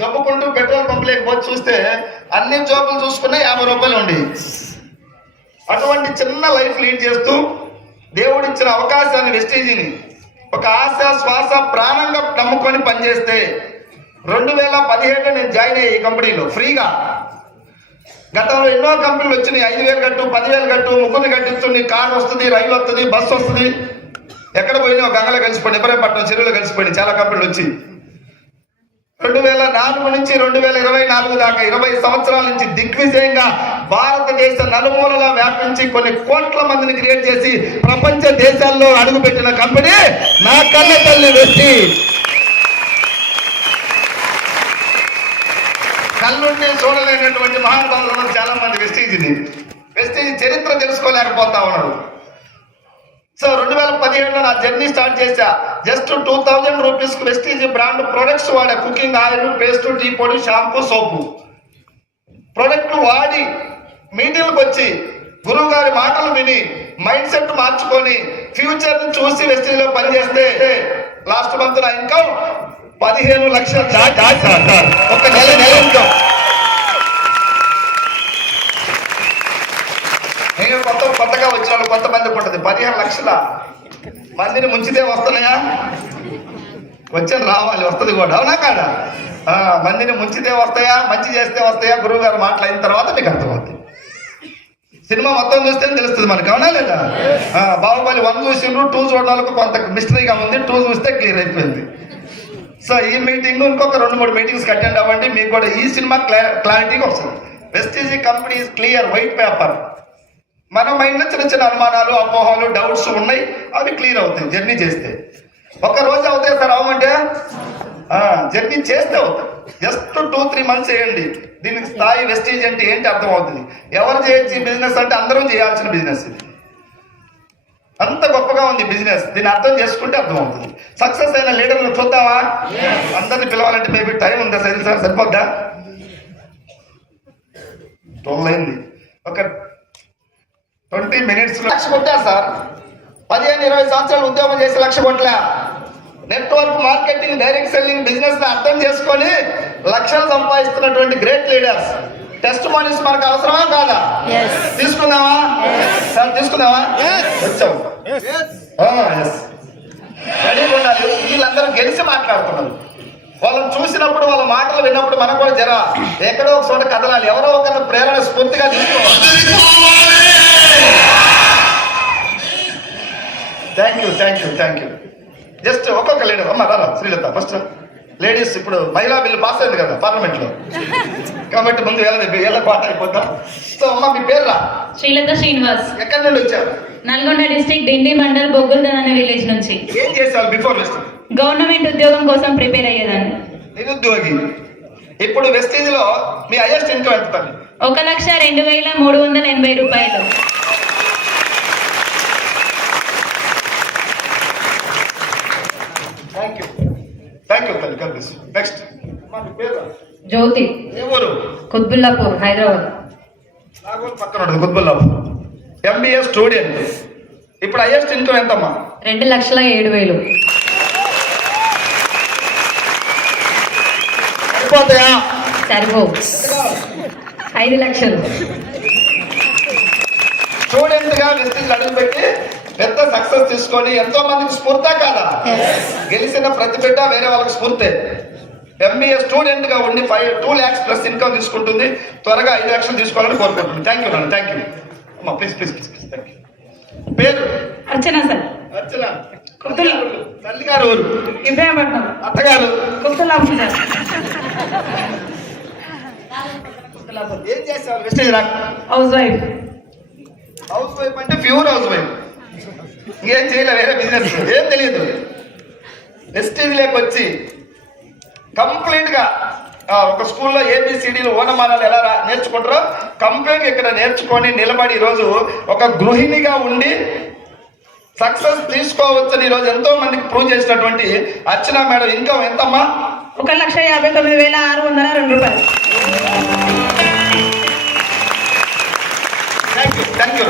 దొబ్బుకుంటూ petrol పంపులోకి పోయి చూస్తే అన్ని జోబులు చూసుకున్నా 50 రూపాయలు ఉండి. అటువంటి చిన్న లైఫ్ లీడ్ చేస్తూ దేవుడిచ్చిన అవకాశాన్ని వెస్టీజీని ఒక ఆశ శ్వాస ప్రాణంగా నమ్ముకొని పనిచేస్తే 2017 నేను జాయిన్ అయ్యి ఈ కంపెనీలో ఫ్రీగా. గతంలో ఎన్నో కంపెనీలు వచ్చినాయి, 5,000 కట్టు 10,000 కట్టు ముగ్గురిని కట్టిస్తుంది, కారు వస్తుంది, రైలు వస్తుంది, బస్సు వస్తుంది. ఎక్కడ పోయినా గంగలో కలిసిపోయింది, ఇబ్రహీంపట్నం చెరువులో కలిసిపోయింది చాలా కంపెనీలు వచ్చి. 2004 నుంచి 2024 దాకా 20 సంవత్సరాల నుంచి దిగ్విజయంగా భారతదేశ నలుమూలలా వ్యాపించి కొన్ని కోట్ల మందిని క్రియేట్ చేసి ప్రపంచ దేశాల్లో అడుగుపెట్టిన కంపెనీ నా కళ్ళ తల్లి వెస్టీజ్. కళ్ళుండి చూడలేనటువంటి మహానుభావులు చాలా మంది వెస్టీజ్ చరిత్ర తెలుసుకోలేకపోతా ఉన్నారు. సో 2017లో నా జర్నీ స్టార్ట్ చేశా. జస్ట్ 2000 రూపీస్కి వెస్టీజ్ బ్రాండ్ ప్రొడక్ట్స్ వాడా. కుకింగ్ ఆయిల్, పేస్ట్, టీ పొడి, షాంపూ, సోపు ప్రొడక్ట్లు వాడి మీటింగ్లకు వచ్చి గురువు గారి మాటలు విని మైండ్ సెట్ మార్చుకొని ఫ్యూచర్ ని చూసి వెస్టీజ్ లో పనిచేస్తే లాస్ట్ మంత్ నా ఇన్కమ్ 15 లక్షలు ఒక నెల ఇన్కమ్. నేను కొత్తగా వచ్చిన వాళ్ళు కొంతమందికి ఉంటుంది 15 లక్షల మందిని ముంచితే వస్తున్నాయా? వచ్చాను రావాలి, వస్తుంది కూడా. అవునా కాదా? మందిని ముంచితే వస్తాయా, మంచి చేస్తే వస్తాయా? గురువు గారు మాట్లాడిన తర్వాత మీకు అర్థమవుతుంది. సినిమా మొత్తం చూస్తే తెలుస్తుంది మనకి, అవునా లేదా? బాహుబలి 1 చూసిండ్రు, 2 చూడడానికి కొంత మిస్టరీగా ఉంది, 2 చూస్తే క్లియర్ అయిపోయింది. సో ఈ మీటింగ్ ఇంకొక 2-3 మీటింగ్స్ అటెండ్ అవ్వండి, మీకు కూడా ఈ సినిమా క్లారిటీగా వస్తుంది. Vestige company is clear, white paper. మన మైండ్లో చిన్న అనుమానాలు, అపోహలు, డౌట్స్ ఉన్నాయి, అవి క్లియర్ అవుతాయి జర్నీ చేస్తే. ఒక రోజు అవుతాయి సార్ అవ్వమంటే? జర్నీ చేస్తే అవుతాయి. జస్ట్ 2-3 మంత్స్ చేయండి. దీనికి స్థాయి వెస్టీజ్ అంటే ఏంటి అర్థం అవుతుంది. ఎవరు చేయొచ్చు ఈ బిజినెస్ అంటే అందరూ చేయాల్సిన బిజినెస్ ఇది. అంత గొప్పగా ఉంది బిజినెస్. దీన్ని అర్థం చేసుకుంటే అర్థం అవుతుంది. సక్సెస్ అయిన లీడర్లు చూద్దామా? అందరిని పిలవాలంటే మేబీ టైం ఉందా సరే సార్? సరిపోద్దా? 12 అయింది. ఒక 20 minutes లక్ష కొట్టారు సార్. 15-20 సంవత్సరాలు ఉద్యోగం చేసి లక్ష కొట్టలే. Network marketing, direct selling business ని అర్థం చేసుకొని లక్షలు సంపాదిస్తున్నటువంటి గ్రేట్ లీడర్స్. టెస్ట్ మనీస్ మనకు అవసరమా కాదా? తీసుకుందామా సార్? తీసుకుందామా? వచ్చావు రెడీగా ఉండాలి. వీళ్ళందరూ గెలిచి మాట్లాడుతున్నారు. వాళ్ళని చూసినప్పుడు, వాళ్ళ మాటలు విన్నప్పుడు మనకు కూడా జర ఎక్కడో ఒక చోట కదలాలి. ఎవరో ఒకరిని ప్రేరణ స్ఫూర్తిగా తీసుకోవాలి. Thank you. జస్ట్ ఒక్కొక్క లీడర్. అమ్మ రారా శ్రీలత ఫస్ట్. లేడీస్ ఇప్పుడు మహిళా బిల్లు పాస్ అయింది కదా పార్లమెంట్ లో, కాబట్టి ముందు ఎలా పాట అయిపోతాం. సో అమ్మ మీ పేరు రా? శ్రీలత శ్రీనివాస్. ఎక్కడి నుండి వచ్చారు? నల్గొండ డిస్ట్రిక్ట్ డిండి మండల్ బొగ్గుల్దన్ అనే విలేజ్ నుంచి. ఏం చేశారు బిఫోర్ వెస్టీజ్? గవర్నమెంట్ ఉద్యోగం కోసం ప్రిపేర్ అయ్యేదాన్ని. నిరుద్యోగి. ఇప్పుడు వెస్టీజ్ లో మీ హైయెస్ట్ ఇన్కమ్ ఎంత? 1,02,380 రూపాయలు. థ్యాంక్ యూ నెక్స్ట్ జ్యోతి. కుత్బుల్లాపూర్, హైదరాబాద్. పక్కన ఉంటుంది కుత్బుల్లాపూర్. MBA student. ఇప్పుడు హైయెస్ట్ ఇన్కమ్ ఎంతమ్మా? 2,07,000. సరిపోతాయా? సరిపో. 5 లక్షలు. స్టూడెంట్ గా వెస్టీజ్ అడుగుపెట్టి పెద్ద సక్సెస్ తీసుకొని ఎంతో మందికి స్ఫూర్తా కాదా? గెలిచిన ప్రతి బిడ్డ వేరే వాళ్ళకి స్ఫూర్తే. MBA స్టూడెంట్ గా ఉండి 2 lakhs ప్లస్ ఇన్కమ్ తీసుకుంటుంది. త్వరగా 5 లక్షలు తీసుకోవాలని కోరుకుంటుంది. థ్యాంక్ యూ నాన్న. థ్యాంక్ యూ అమ్మా. ప్లీజ్. Thank you. పేరు? అర్చన సార్. అర్చన. తల్లి గారు ఊరు? ఇబ్రాహీంపట్నం. అత్తగారు? కుత్బుల్లాపూర్ సార్. ఏం చేస్తారు వెస్టీజ్ రా? హౌస్ వైఫ్ అంటే ప్యూర్ హౌస్ వైఫ్. ఇంకేం చేయలే, వేరే బిజినెస్ ఏం తెలియదు. వెస్టీజ్ లేకొచ్చి కంప్లీట్ గా ఒక స్కూల్లో ABCDలు ఓనమానాలు ఎలా నేర్చుకుంటారో కంప్లీట్ ఇక్కడ నేర్చుకొని నిలబడి ఈరోజు ఒక గృహిణిగా ఉండి సక్సెస్ తీసుకోవచ్చని ఈరోజు ఎంతో మందికి ప్రూవ్ చేసినటువంటి అర్చన మేడం ఇన్కమ్ ఎంతమ్మా? 1,59,602 రూపాయలు. Thank you.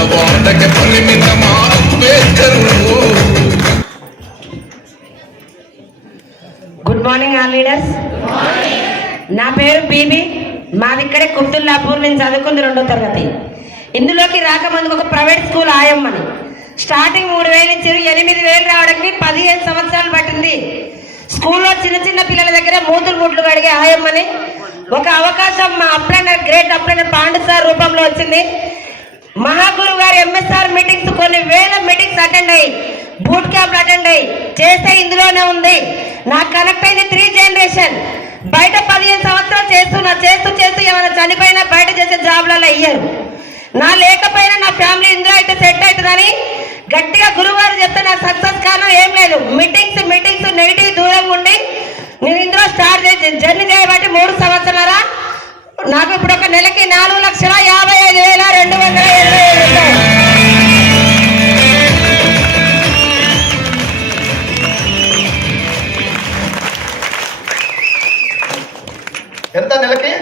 మగవాడకి పరిమితమా Ambedkar. Good morning all leaders. నా పేరు బీబీ. మాది ఇక్కడే కుబ్దుల్లాపూర్. నేను చదువుకుంది 2వ తరగతి. ఇందులోకి రాకముందుకు ఒక ప్రైవేట్ స్కూల్ ఆయమ్మని. స్టార్టింగ్ 3,000 నుంచి 8,000 రావడానికి 15 సంవత్సరాలు పట్టింది. స్కూల్లో చిన్న చిన్న పిల్లల దగ్గర మూతులు ముట్లు కడిగే ఆయమ్మని. ఒక అవకాశం మా అప్లైనర్ గ్రేట్ అప్లైనర్ పాండు సార్ రూపంలో వచ్చింది. మహాగురు గారి ఎంఎస్ఆర్ మీటింగ్స్ కొన్ని వేల మీటింగ్స్ అటెండ్ అయ్యి బూట్ క్యాంప్ అటెండ్ అయ్యి చేస్తే ఇందులోనే ఉంది. నాకు కనెక్ట్ అయింది 3 జనరేషన్. బయట 15 సంవత్సరాలు చేస్తూ ఏమైనా చనిపోయినా బయట చేసే జాబ్లలో అయ్యారు. నా లేకపోయినా నా ఫ్యామిలీ ఇందులో అయితే సెట్ అవుతుందని గట్టిగా గురువుగారు చెప్తే నా సక్సెస్ కారణం ఏం లేదు. మీటింగ్స్ నెగిటివ్ దూరంగా ఉండి నేను ఇందులో స్టార్ట్ చేసి జర్నీ చేయబట్టి 3 సంవత్సరాల నాకు ఇప్పుడు ఒక నెలకి 4,55,227 రూపాయలు. ఎంత నెలకి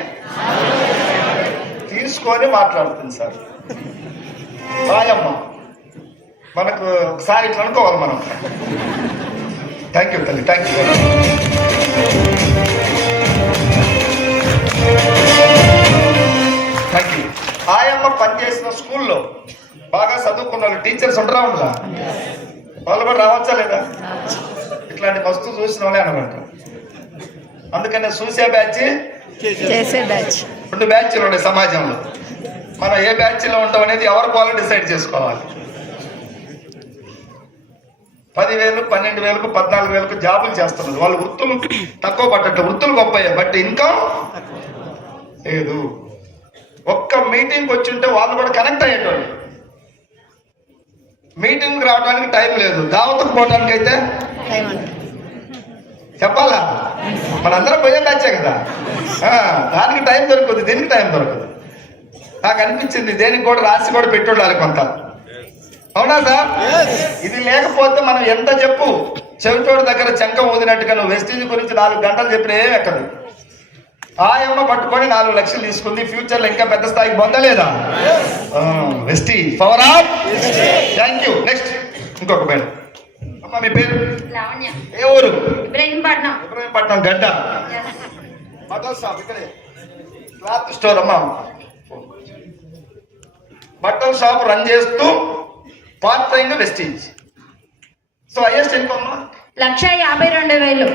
తీసుకొని మాట్లాడుతుంది సార్. రాయమ్మ మనకు ఒకసారి ఇట్లా అనుకోవాలి మనం. థ్యాంక్ యూ తల్లి, థ్యాంక్ యూ. Thank you. ఆయమ్మ పనిచేసిన స్కూల్లో బాగా చదువుకున్న వాళ్ళు టీచర్స్ ఉండరా ఉండరా? వాళ్ళు కూడా రావచ్చా లేదా? ఇట్లాంటి వస్తువు చూసిన వాళ్ళే అనమాట. అందుకనే చూసే బ్యాచ్, చేసే బ్యాచ్, 2 బ్యాచ్లు ఉన్నాయి సమాజంలో. మనం ఏ బ్యాచ్లో ఉంటాం అనేది ఎవరు వాళ్ళు డిసైడ్ చేసుకోవాలి. 10,000, 12,000, 14,000 జాబులు చేస్తున్నారు. వాళ్ళు వృత్తులు తక్కువ పట్టట్టు, వృత్తులు గొప్పయ్యాయి, బట్ ఇన్కమ్ లేదు. ఒక్క మీటింగ్కి వచ్చి ఉంటే వాళ్ళు కూడా కనెక్ట్ అయ్యేటోళ్ళు. మీటింగ్కి రావడానికి టైం లేదు, దావత్కు పోవడానికి అయితే చెప్పాలా? మనందరం పోయే బ్యాచే కదా, దానికి టైం దొరుకుతుంది, దీనికి టైం దొరకదు. నాకు అనిపించింది దేనికి కూడా రాసి కూడా పెట్టుకోవాలి కొంత. అవునా సార్? ఇది లేకపోతే మనం ఎంత చెప్పు చెవిటోడి దగ్గర చెంక ఊదినట్టుగా నువ్వు వెస్టీజ్ గురించి 4 గంటలు చెప్పిన ఏం ఎక్కదు. ఆయమ్మ పట్టుకొని 4 లక్షలు తీసుకుంది. ఫ్యూచర్ లో ఇంకా పెద్ద స్థాయికి పొందలేదా? Vestige power of. Thank you. Next ఇంకొక పేరు. అమ్మ మీ పేరు? ఏ ఊరు? ఇబ్రహీంపట్నం. ఇబ్రహీంపట్నం గడ్డ. బట్టల షాప్ ఇక్కడే, క్లాత్ స్టోర్. అమ్మా బట్టల షాప్ రన్ చేస్తూ part time Vestige. So highest income 1,52,000.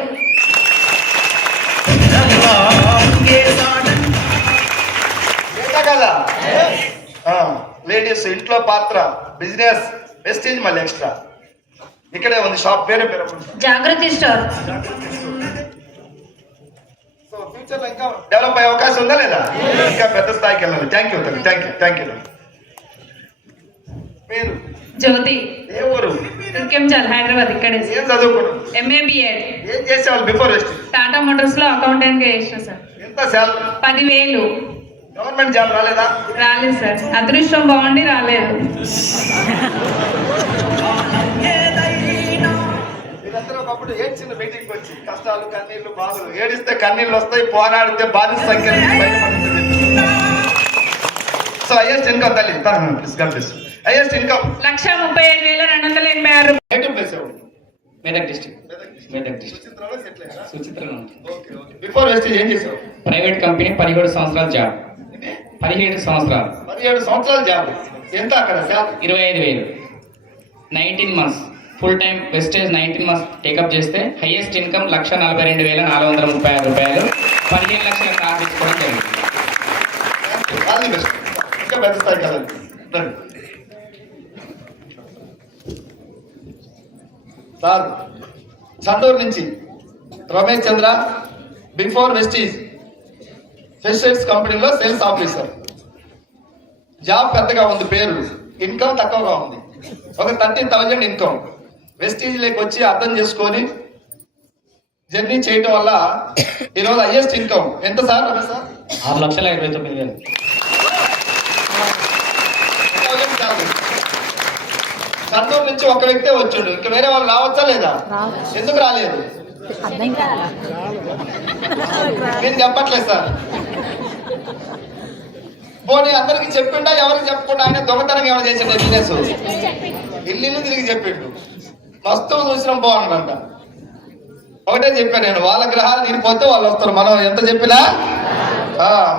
కదా లేడీస్ ఇంట్లో పాత్ర, బిజినెస్, వెస్టీజ్ మళ్ళీ ఎక్స్ట్రా. ఇక్కడే ఉంది షాప్. పేరే పేరు జాగృతి స్టోర్. సో ఫ్యూచర్ లో ఇంకా డెవలప్ అయ్యే అవకాశం ఉందా లేదా? ఇంకా పెద్ద స్థాయికి వెళ్ళాలి. Thank you thank you thank you. మీరు? జ్యోతి. ఏ ఊరు? తుర్కెంచాల్, హైదరాబాద్. ఇక్కడే. ఏం చదువుకున్నావు? MA BEd. ఏం చేసేవాళ్ళు బిఫోర్ వెస్టీజ్? టాటా మోటార్స్ లో అకౌంటెంట్ గా చేసిన సార్. ఎంత శాలరీ? 10,000. గవర్నమెంట్ జాబ్ రాలేదా? రాలేదు సార్, అదృష్టం బాగుండి రాలేదు. మీరందరూ ఒకప్పుడు ఏడ్చింది మీటింగ్ వచ్చి, కష్టాలు, కన్నీళ్లు, బాధలు. ఏడిస్తే కన్నీళ్ళు వస్తాయి, పోరాడితే బాధిత సంఖ్య బయటపడుతుంది. సో హైయెస్ట్ ఇన్కమ్ తల్లి ప్లీజ్ కనిపిస్. హైయెస్ట్ ఇన్కమ్ 1,35,286 రూపాయలు. నేటివ్ ప్లేస్ ఎవరు? మెదక్ డిస్ట్రిక్ట్. మెదక్ డిస్ట్రిక్ట్. సుచిత్రలో సెటిల్ అయ్యారా? సుచిత్రలో ఓకే ఓకే. బిఫోర్ వెస్టీజ్ ఏం చేసావు? ప్రైవేట్ కంపెనీ 17 సంవత్సరాల జాబ్. 17 సంవత్సరాలు. 17 సంవత్సరాల జాబ్. ఎంత అక్కడ salary? 25,000. 19 months full time Vestige 19 months take up చేస్తే హైయెస్ట్ ఇన్కమ్ 1,42,436 రూపాయలు. 15 లక్షల కార్ తీసుకోవడం జరిగింది. All the best. ఇంకా పెద్ద స్థాయికి వెళ్ళాలి. సార్ చండూరు నుంచి రమేష్ చంద్ర, బిఫోర్ వెస్టీజ్ ఫెస్టెడ్స్ కంపెనీలో సేల్స్ ఆఫీసర్. జాబ్ పెద్దగా ఉంది, పేరు, ఇన్కమ్ తక్కువగా ఉంది. ఒక 13,000 ఇన్కమ్. వెస్టీజ్ లేక వచ్చి అర్థం చేసుకొని జర్నీ చేయటం వల్ల ఈరోజు హైయెస్ట్ ఇన్కమ్ ఎంత సార్? రమేష్ సార్ 6,29,000. చండూరు నుంచి ఒక వ్యక్తే వచ్చాడు, ఇంకా వేరే వాళ్ళు రావచ్చా లేదా? ఎందుకు రాలేదు? నేను చెప్పట్లేదు సార్. పోనీ అందరికి చెప్పిండా ఎవరికి చెప్పకుండా ఆయన దొంగతనం ఏమైనా చేసిండే బిజినెస్ ఇల్లు తిరిగి చెప్పిండు వస్తువు చూసినాం బాగున్నాడంట ఒకటే చెప్పాను నేను వాళ్ళ గ్రహాలు తీరిపోతే వాళ్ళు వస్తారు మనం ఎంత చెప్పినా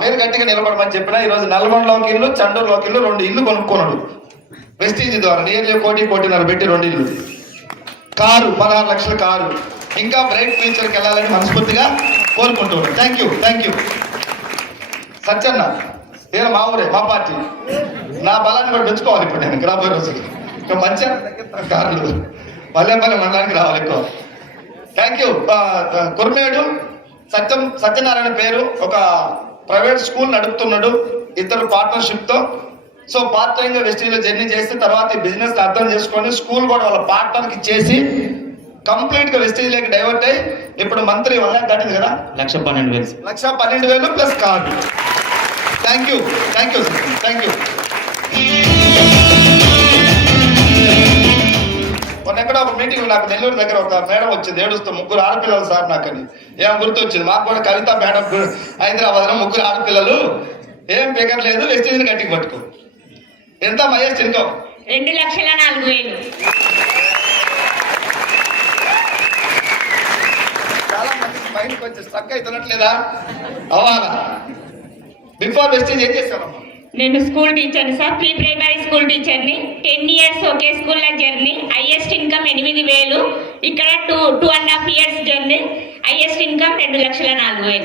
మీరు గట్టిగా నిలబడమని చెప్పినా ఈరోజు నల్గొండలోకి ఇల్లు చండూరులోకి ఇల్లు 2 ఇల్లు కొనుక్కున్నాడు వెస్టీజ్ ద్వారా నియర్లీ 1.5 పెట్టి 2 ఇల్లు కారు 16 లక్షల కారు ఇంకా బ్రైట్ ఫ్యూచర్కి వెళ్ళాలని మనస్ఫూర్తిగా కోరుకుంటున్నాను. థ్యాంక్ యూ సత్యన్న నేను మా ఊరే మా పార్టీ నా బలాన్ని కూడా పెంచుకోవాలి ఇప్పుడు నేను రాబోయే రోజులు ఇంకా మంచిగా కార్లు పల్లె మండలానికి రావాలి ఎక్కువ. Thank you. కుర్మేడు సత్యనారాయణ పేరు ఒక ప్రైవేట్ స్కూల్ నడుపుతున్నాడు ఇద్దరు పార్ట్నర్షిప్ తో. సో పార్ట్ టైం గా వెస్టీజ్ లో జర్నీ చేస్తే తర్వాత ఈ బిజినెస్ అర్థం చేసుకొని స్కూల్ కూడా వాళ్ళ పార్ట్నర్ కి ఇచ్చేసి కంప్లీట్ గా వెస్టీజ్ లేక డైవర్ట్ అయ్యి ఇప్పుడు మంత్రి వల్ల దాటింది కదా 1,12,000 ప్లస్ కార్డు. Thank you. మొన్న ఎక్కడ ఒక మీటింగ్ నాకు నెల్లూరు దగ్గర ఒక మేడం వచ్చింది ఏడుస్తూ 3 ఆడపిల్లలు సార్ నాకని ఏం గుర్తు వచ్చింది మాకు కూడా కవిత మేడం హైదరాబాద్ లో 3 ఆడపిల్లలు ఏం ఫిగర్ లేదు వెస్టీజ్ గట్టికి పట్టుకో ఎంత హైయెస్ట్ ఇన్కమ్ 2,04,000. చాలా మందికి మైండ్ కొంచెం స్ట్రక్ అవుతున్నట్లేదా అవ్వాలా బిఫోర్ వెస్టీజ్ ఏం చేశారమ్మా? నేను స్కూల్ టీచర్ని సార్, ప్రీ ప్రైమరీ స్కూల్ టీచర్ని. 10 years ఒకే స్కూల్లో జర్నీ. Highest income 8,000. ఇక్కడ 2.5 years జర్నీ. Highest income 2,04,000.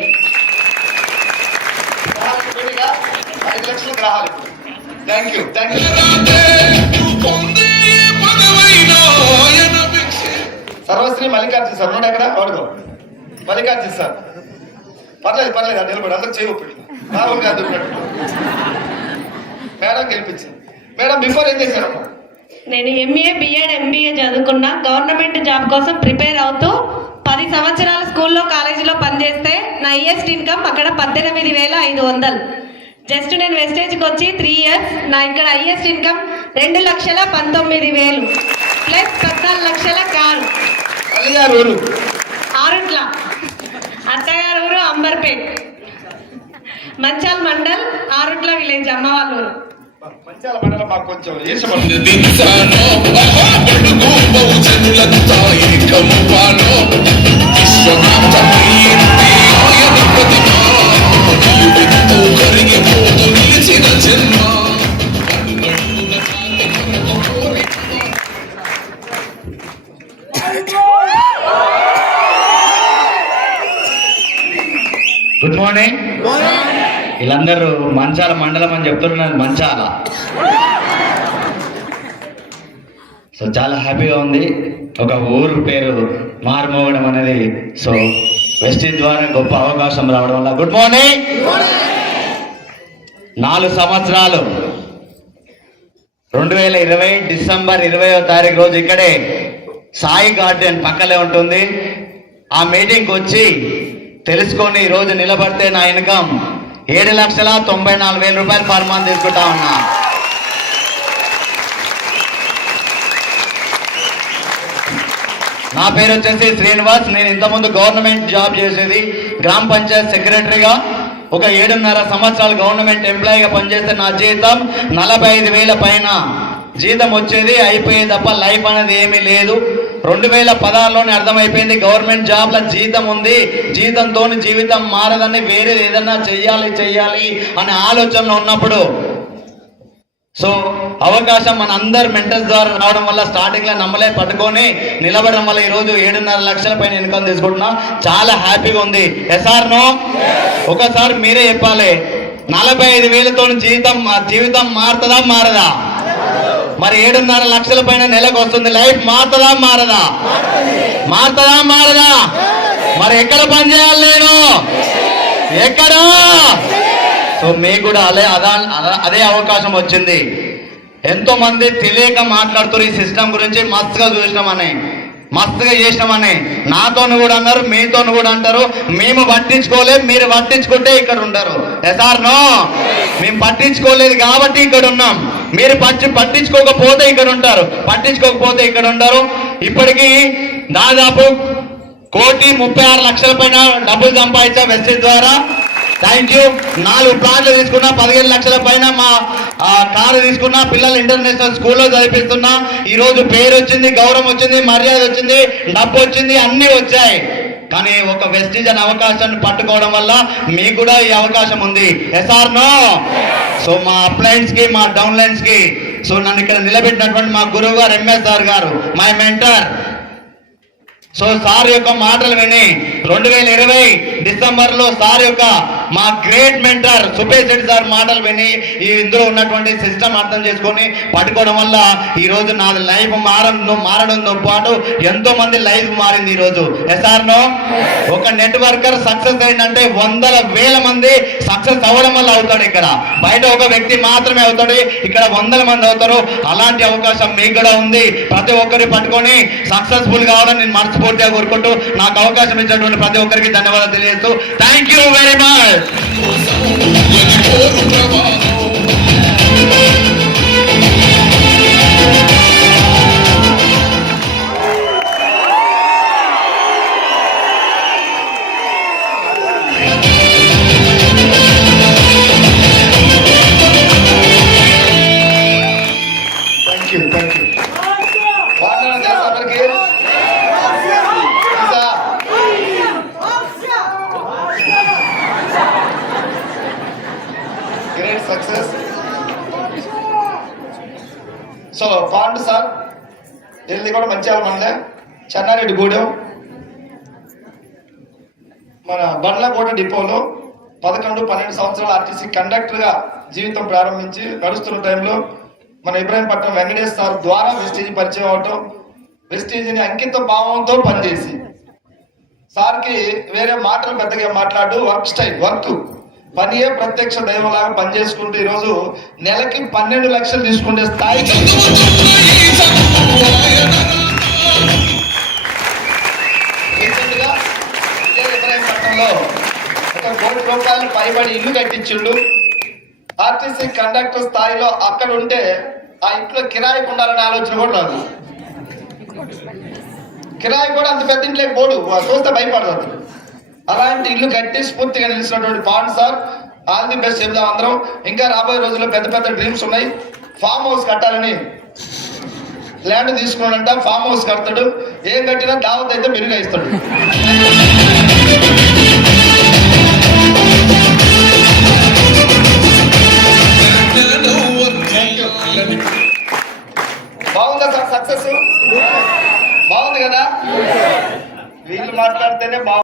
5 లక్షల గ్రహాలు. Thank you. పొందే పదవైనా సర్వశ్రీ మల్లికార్జున సార్ ఉన్నాడు ఎక్కడ వాడుకో మల్లికార్జున సార్ పర్లేదు నిలబడి అందరూ చేయబడి రాహుల్ గాంధీ ఉన్నట్టు మేడం గెలిపించింది. మేడం బిఫోర్ ఏం చేశారమ్మా? నేను MA, B.Ed, MBA చదువుకున్నా. గవర్నమెంట్ జాబ్ కోసం ప్రిపేర్ అవుతూ 10 సంవత్సరాలు స్కూల్లో కాలేజీలో పనిచేస్తే నా హైయెస్ట్ ఇన్కమ్ అక్కడ 18,500. జస్ట్ నేను వెస్టేజ్కి వచ్చి 3 years నా ఇక్కడ హైయెస్ట్ ఇన్కమ్ 2,19,000 ప్లస్ 14 లక్షల కారు. ఊరు ఆరుట్ల అత్తగారు ఊరు అంబర్పేట్, మంచాల్ మండల్, ఆరుట్ల విలేజ్ అమ్మ వాళ్ళ ఊరు. మంచాల మండలం మాకు కొంచెం దించానో అడుగు బహుజనులంతా ఏకమువాలో విశ్వనాథమీర్తి ఆయన ప్రతిమా నిలువెత్తు కరిగిపోతూ నిలిచిన జన్మ కన్నుల కాంతి కోరి గుడ్ మార్నింగ్. వీళ్ళందరూ మంచాల మండలం అని చెప్తున్నారు. మంచాల. సో చాలా హ్యాపీగా ఉంది ఒక ఊరు పేరు మారుమోగడం అనేది. సో వెస్టీజ్ ద్వారా గొప్ప అవకాశం రావడం వల్ల గుడ్ మార్నింగ్. 4 సంవత్సరాలు 2020 డిసెంబర్ 20వ తారీఖు రోజు ఇక్కడే సాయి గార్డెన్ పక్కలే ఉంటుంది. ఆ మీటింగ్కి వచ్చి తెలుసుకొని ఈరోజు నిలబడితే నా ఇన్కమ్ 7,94,000 రూపాయలు పర్ మంత్ తీసుకుంటా ఉన్నా. నా పేరు వచ్చేసి శ్రీనివాస్. నేను ఇంతకుముందు గవర్నమెంట్ జాబ్ చేసేది గ్రామ పంచాయత్ సెక్రటరీగా. ఒక 7.5 సంవత్సరాలు గవర్నమెంట్ ఎంప్లాయీగా పనిచేస్తే నా జీతం 45,000 పైన జీతం వచ్చేది. అయిపోయేది తప్ప లైఫ్ అనేది ఏమీ లేదు. 2016లోనే అర్థమైపోయింది గవర్నమెంట్ జాబ్ల జీతం ఉంది, జీతంతో జీవితం మారదని, వేరే ఏదన్నా చెయ్యాలి అనే ఆలోచనలో ఉన్నప్పుడు సో అవకాశం మన అందరు మెంటర్స్ ద్వారా రావడం వల్ల స్టార్టింగ్ లో నమ్మలే పట్టుకొని నిలబడడం వల్ల ఈరోజు 7.5 లక్షల పైన ఇన్కమ్ తీసుకుంటున్నా. చాలా హ్యాపీగా ఉంది. Yes or no? ఒకసారి మీరే చెప్పాలి. 45,000తో జీవితం మారుతుందా మారదా? మరి 7.5 లక్షల పైన నెలకు వస్తుంది. లైఫ్ మారుతుందా మారదా? మరి ఎక్కడ పని చేయాలి నేను? ఎక్కడ? సో మీకు కూడా అదే అవకాశం వచ్చింది. ఎంతో మంది తెలియక మాట్లాడుతారు ఈ సిస్టమ్ గురించి. మస్తుగా చేసినామని నాతోను కూడా అన్నారు, మీతోను కూడా అంటారు. మేము పట్టించుకోలేదు, మీరు పట్టించుకుంటే ఇక్కడ ఉంటారు. Yes or no? మేము పట్టించుకోలేదు కాబట్టి ఇక్కడ ఉన్నాం. మీరు పట్టించుకోకపోతే ఇక్కడ ఉంటారు, పట్టించుకోకపోతే ఇక్కడ ఉంటారు. ఇప్పటికీ దాదాపు 1,36,00,000 పైన డబ్బులు సంపాదించా వెస్టేజ్ ద్వారా. Thank you. 4 ప్లాట్లు తీసుకున్నా, 15 లక్షల పైన మా కారు తీసుకున్నా, పిల్లలు ఇంటర్నేషనల్ స్కూల్లో చదివిస్తున్నా. ఈ రోజు పేరు వచ్చింది, గౌరవం వచ్చింది, మర్యాద వచ్చింది, డబ్బు వచ్చింది, అన్నీ వచ్చాయి. కానీ ఒక వెస్టీజ్ అనే అవకాశాన్ని పట్టుకోవడం వల్ల మీకు కూడా ఈ అవకాశం ఉంది. Yes or no? సో మా అప్లైన్స్ కి, మా డౌన్ లైన్స్ కి, సో నన్ను ఇక్కడ నిలబెట్టినటువంటి మా గురువు గారు ఎంఎస్ సార్ గారు, మై మెంటర్. సో సార్ యొక్క మాటలు విని 2020 డిసెంబర్లో సార్ యొక్క మా గ్రేట్ మెంటర్ సుపేష్ రెడ్డి సార్ మాటలు విని ఇందులో ఉన్నటువంటి సిస్టమ్ అర్థం చేసుకొని పట్టుకోవడం వల్ల ఈ రోజు నాది లైఫ్ మారడంతో పాటు ఎంతో మంది లైఫ్ మారింది. ఈ రోజు ఎస్ఆర్నో ఒక నెట్వర్కర్ సక్సెస్ అయిందంటే 100,000 మంది సక్సెస్ అవ్వడం వల్ల అవుతాడు. ఇక్కడ బయట ఒక వ్యక్తి మాత్రమే అవుతాడు, ఇక్కడ 100 మంది అవుతారు. అలాంటి అవకాశం మీకు కూడా ఉంది. ప్రతి ఒక్కరి పట్టుకొని సక్సెస్ఫుల్ కావడం నేను మనస్ఫూర్తిగా కోరుకుంటూ నాకు అవకాశం ఇచ్చినటువంటి ప్రతి ఒక్కరికి ధన్యవాదాలు తెలియజేస్తూ థ్యాంక్ యూ వెరీ మచ్. ఎదిపోరు ప్రవాహం థ్యాంక్ యూ. వాగ్దానం చేస్తా అందరికి. Great success. So Pandu sir వెళ్ళి కూడా మంచి మనలే చెన్నారెడ్డి గూడెం మన బండ్లకోట డిపోలో 11-12 సంవత్సరాలు ఆర్టీసీ కండక్టర్గా జీవితం ప్రారంభించి నడుస్తున్న టైంలో మన ఇబ్రాహీంపట్నం వెంకటేష్ సార్ ద్వారా వెస్టీజ్ పరిచయం అవటం, వెస్టీజ్ని అంకిత భావంతో పనిచేసి సార్కి వేరే మాటలు పెద్దగా మాట్లాడు, వర్క్ స్టైల్, వర్క్ పనియే ప్రత్యక్ష దైవంలాగా పనిచేసుకుంటూ ఈరోజు నెలకి 12 లక్షలు తీసుకునే స్థాయికి రీసెంట్గా ఇదే ఇబ్రాహీంపట్నంలో 1 కోటి రూపాయలు పైబడి ఇల్లు కట్టించిండు. ఆర్టీసీ కండక్టర్ స్థాయిలో అక్కడ ఉంటే ఆ ఇంట్లో కిరాయికి ఉండాలనే ఆలోచన కూడా రాదు. కిరాయి కూడా అంత పెద్ద ఇంట్లోకి పోడు, చూస్తే భయపడదు అతను. అలాంటి ఇల్లు కట్టి స్ఫూర్తిగా నిలిచినటువంటి పాండ్ సార్ ఆల్ ది బెస్ట్ చెప్దాం అందరం. ఇంకా రాబోయే రోజుల్లో పెద్ద పెద్ద డ్రీమ్స్ ఉన్నాయి. ఫామ్ హౌస్ కట్టాలని ల్యాండ్ తీసుకున్నాడంట, ఫామ్ హౌస్ కడతాడు. ఏం కట్టినా దావత్ అయితే మెరుగా ఇస్తాడు. బాగుందా సార్ సక్సెస్? బాగుంది కదా? వీళ్ళు మాట్లాడితేనే బాగుంది.